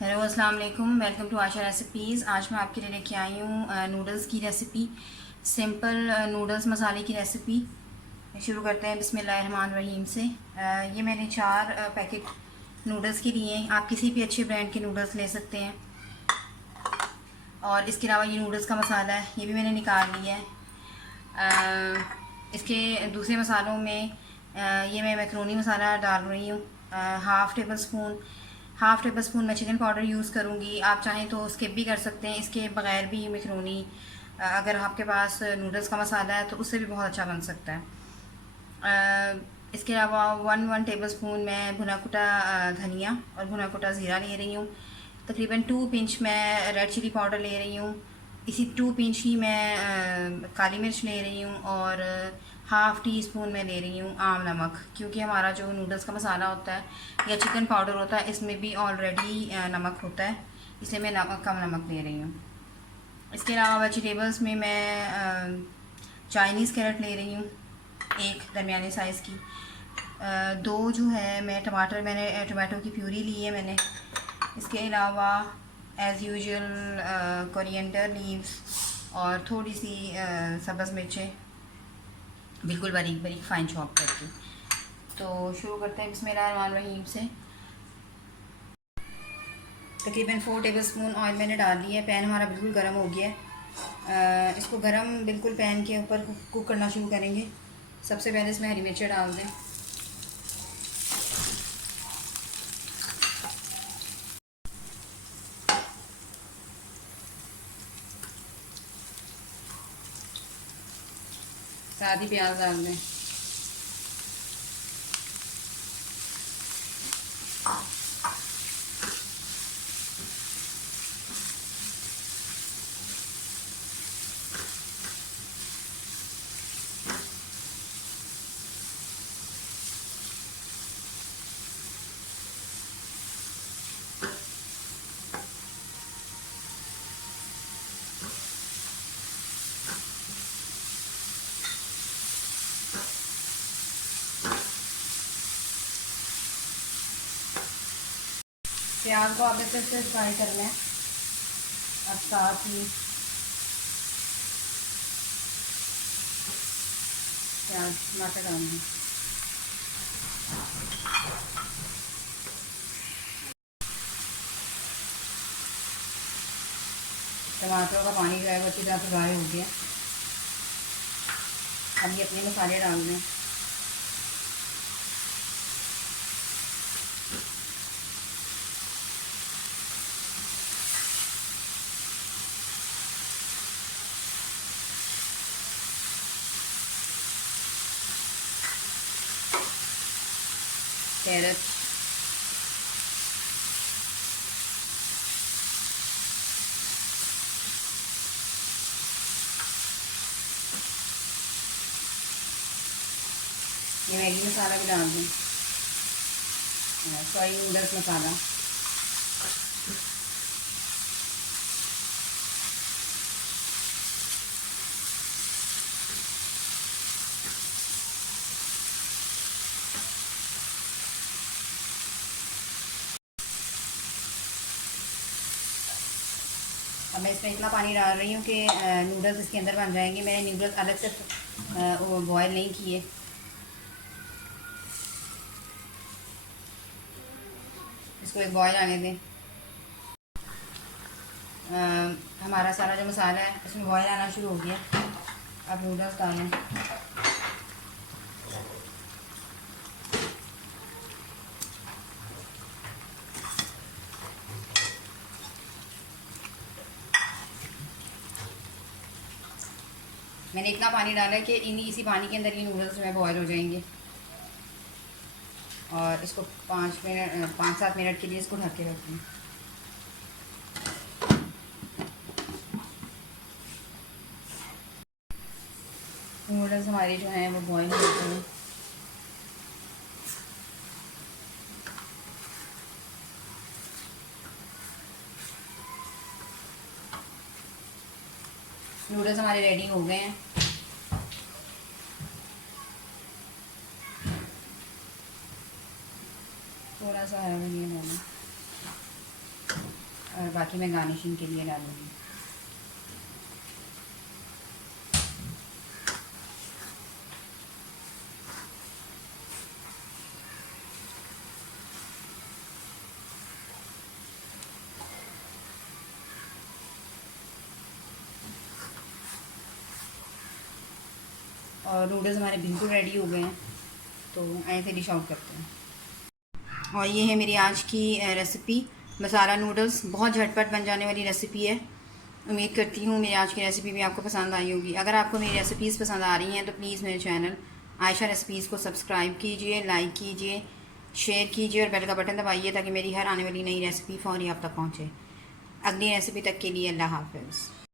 Hello अस्सलाम वालेकुम, welcome to Asha recipes. आज मैं आपके लिए लेके आई हूँ नूडल्स की रेसिपी, सिंपल नूडल्स मसाले की रेसिपी। शुरू करते हैं बिस्मिल्लाहिर्रहमानिर्रहीम से। ये मैंने 4 पैकेट नूडल्स के लिए हैं। आप किसी भी अच्छे ब्रांड के नूडल्स ले सकते हैं। और इसके अलावा ये नूडल्स का मसाला है, ये भी मैंने निकाल लिया है। इसके दूसरे मसालों में ये मैं मैक्रोनी मसाला डाल रही हूँ। हाफ़ टेबल स्पून मैं चिकन पाउडर यूज़ करूँगी। आप चाहें तो स्किप भी कर सकते हैं, इसके बगैर भी मैक्रोनी अगर आपके पास नूडल्स का मसाला है तो उससे भी बहुत अच्छा बन सकता है। इसके अलावा वन टेबल स्पून मैं भुना कुटा धनिया और भुना कुटा ज़ीरा ले रही हूँ। तकरीबन 2 पिंच मैं रेड चिली पाउडर ले रही हूँ। इसी 2 पिंच ही मैं काली मिर्च ले रही हूँ। और हाफ़ टी स्पून मैं ले रही हूँ आम नमक, क्योंकि हमारा जो नूडल्स का मसाला होता है या चिकन पाउडर होता है इसमें भी ऑलरेडी नमक होता है, इसलिए मैं कम नमक ले रही हूँ। इसके अलावा वेजिटेबल्स में मैं चाइनीज़ कैरेट ले रही हूँ, एक दरमियाने साइज़ की। दो जो है मैं टमाटर, मैंने टमाटो की प्यूरी ली है मैंने। इसके अलावा एज़ यूजुअल कोरिएंडर लीव्स और थोड़ी सी सब्ज़ मिर्चें, बिल्कुल बारीक बारीक फ़ाइन चॉप करके। तो शुरू करते हैं बिस्मिल्लाहिर्रहमानिर्रहीम से। तकरीबन 4 टेबल स्पून ऑयल मैंने डाल दिया है। पैन हमारा बिल्कुल गर्म हो गया है। इसको गर्म बिल्कुल पैन के ऊपर कुक करना शुरू करेंगे। सबसे पहले इसमें हरी मिर्चें डाल दें। साथ ही प्याज डाल दें। प्याज को आप अच्छे से फ्राई कर लें। अब साथ ही प्याज टमाटर डाल दें। टमाटरों का पानी जो है वो अच्छी तरह से ड्राई हो गया। अब ये अपने मसाले डाल दें। कैरेट, ये मैगी मसाला भी डाल दें, सॉरी नूडल्स मसाला। अब मैं इसमें इतना पानी डाल रही हूँ कि नूडल्स इसके अंदर बन जाएंगे। मैंने नूडल्स अलग से बॉयल नहीं किए। इसको एक बॉयल आने दें। हमारा सारा जो मसाला है इसमें बॉयल आना शुरू हो गया। अब नूडल्स डालें। मैंने इतना पानी डाला है कि इसी पानी के अंदर ये नूडल्स जो है बॉयल हो जाएंगे। और इसको 5-7 मिनट के लिए इसको ढक के रखें। नूडल्स हमारे जो हैं वो बॉयल हो गए हैं। नूडल्स हमारे रेडी हो गए हैं। थोड़ा सा हरा धनिया डालें। और बाकी मैं गार्निशिंग के लिए डालूँगी। और नूडल्स हमारे बिल्कुल रेडी हो गए हैं, तो ऐसे डिश आउट करते हैं। और ये है मेरी आज की रेसिपी मसाला नूडल्स। बहुत झटपट बन जाने वाली रेसिपी है। उम्मीद करती हूँ मेरी आज की रेसिपी भी आपको पसंद आई होगी। अगर आपको मेरी रेसिपीज़ पसंद आ रही हैं तो प्लीज़ मेरे चैनल आयशा रेसिपीज़ को सब्सक्राइब कीजिए, लाइक कीजिए, शेयर कीजिए और बेल का बटन दबाइए ताकि मेरी हर आने वाली नई रेसिपी फ़ौरी आप तक पहुँचे। अगली रेसिपी तक के लिए अल्लाह हाफ़िज़।